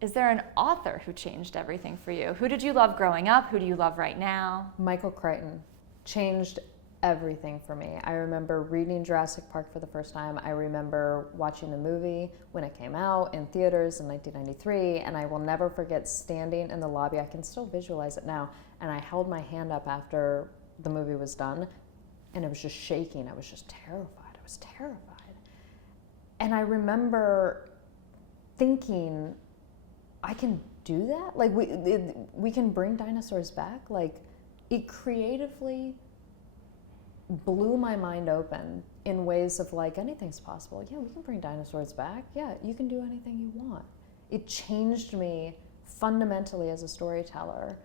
Is there an author who changed everything for you? Who did you love growing up? Who do you love right now? Michael Crichton changed everything for me. I remember reading Jurassic Park for the first time. I remember watching the movie when it came out in theaters in 1993, and I will never forget standing in the lobby. I can still visualize it now. And I held my hand up after the movie was done, and it was just shaking. I was just terrified. I was terrified. And I remember thinking, I can do that? Like, we can bring dinosaurs back? Like, it creatively blew my mind open in ways of like, anything's possible. Yeah, we can bring dinosaurs back. Yeah, you can do anything you want. It changed me fundamentally as a storyteller.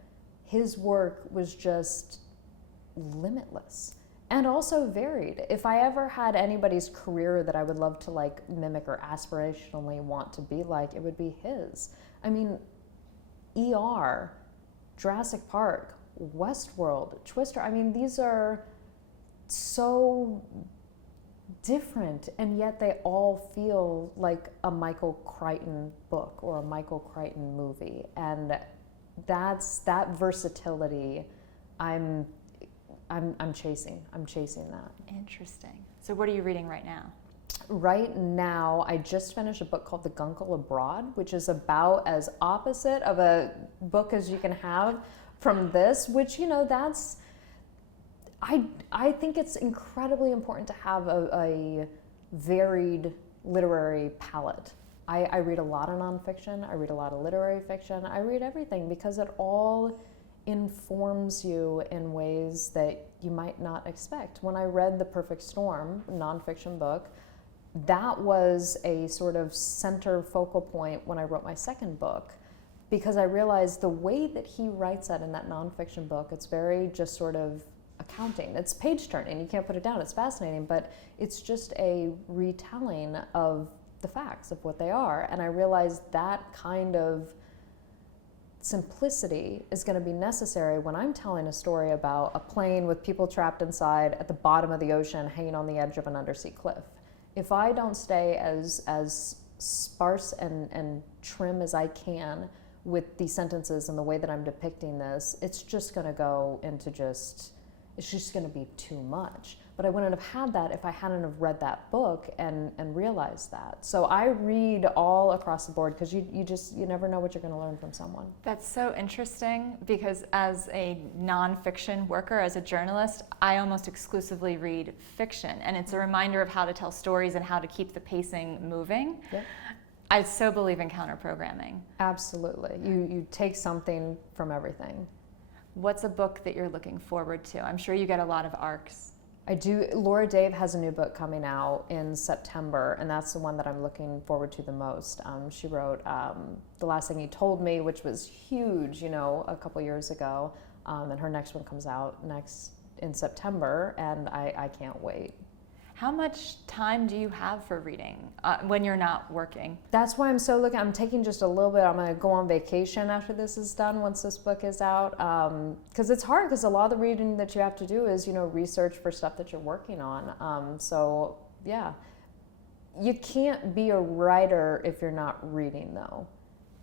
His work was just limitless and also varied. If I ever had anybody's career that I would love to like mimic or aspirationally want to be like, it would be his. I mean, ER, Jurassic Park, Westworld, Twister, I mean, these are so different, and yet they all feel like a Michael Crichton book or a Michael Crichton movie. And that versatility I'm chasing that. Interesting. So what are you reading right now? Right now, I just finished a book called The Guncle Abroad, which is about as opposite of a book as you can have from this, which, you know, that's, I think it's incredibly important to have a varied literary palette. I read a lot of nonfiction, I read a lot of literary fiction, I read everything because it all informs you in ways that you might not expect. When I read The Perfect Storm, nonfiction book, that was a sort of center focal point when I wrote my second book, because I realized the way that he writes that in that nonfiction book, it's very just sort of accounting. It's page turning, you can't put it down, it's fascinating, but it's just a retelling of the facts of what they are. And I realized that kind of simplicity is going to be necessary when I'm telling a story about a plane with people trapped inside at the bottom of the ocean hanging on the edge of an undersea cliff. If I don't stay as sparse and trim as I can with these sentences and the way that I'm depicting this, it's just going to go into it's just going to be too much. But I wouldn't have had that if I hadn't have read that book and realized that. So I read all across the board because you never know what you're going to learn from someone. That's so interesting, because as a nonfiction worker, as a journalist, I almost exclusively read fiction, and it's a reminder of how to tell stories and how to keep the pacing moving. Yep. I so believe in counter-programming. Absolutely. You take something from everything. What's a book that you're looking forward to? I'm sure you get a lot of arcs. I do. Laura Dave has a new book coming out in September, and that's the one that I'm looking forward to the most. She wrote The Last Thing You Told Me, which was huge, you know, a couple years ago, and her next one comes out in September, and I can't wait. How much time do you have for reading when you're not working? That's why I'm taking just a little bit. I'm going to go on vacation after this is done, once this book is out. Because it's hard, because a lot of the reading that you have to do is, you know, research for stuff that you're working on. So, yeah. You can't be a writer if you're not reading, though.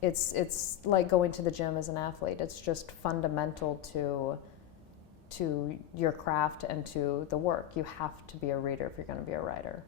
It's like going to the gym as an athlete. It's just fundamental to your craft and to the work. You have to be a reader if you're going to be a writer.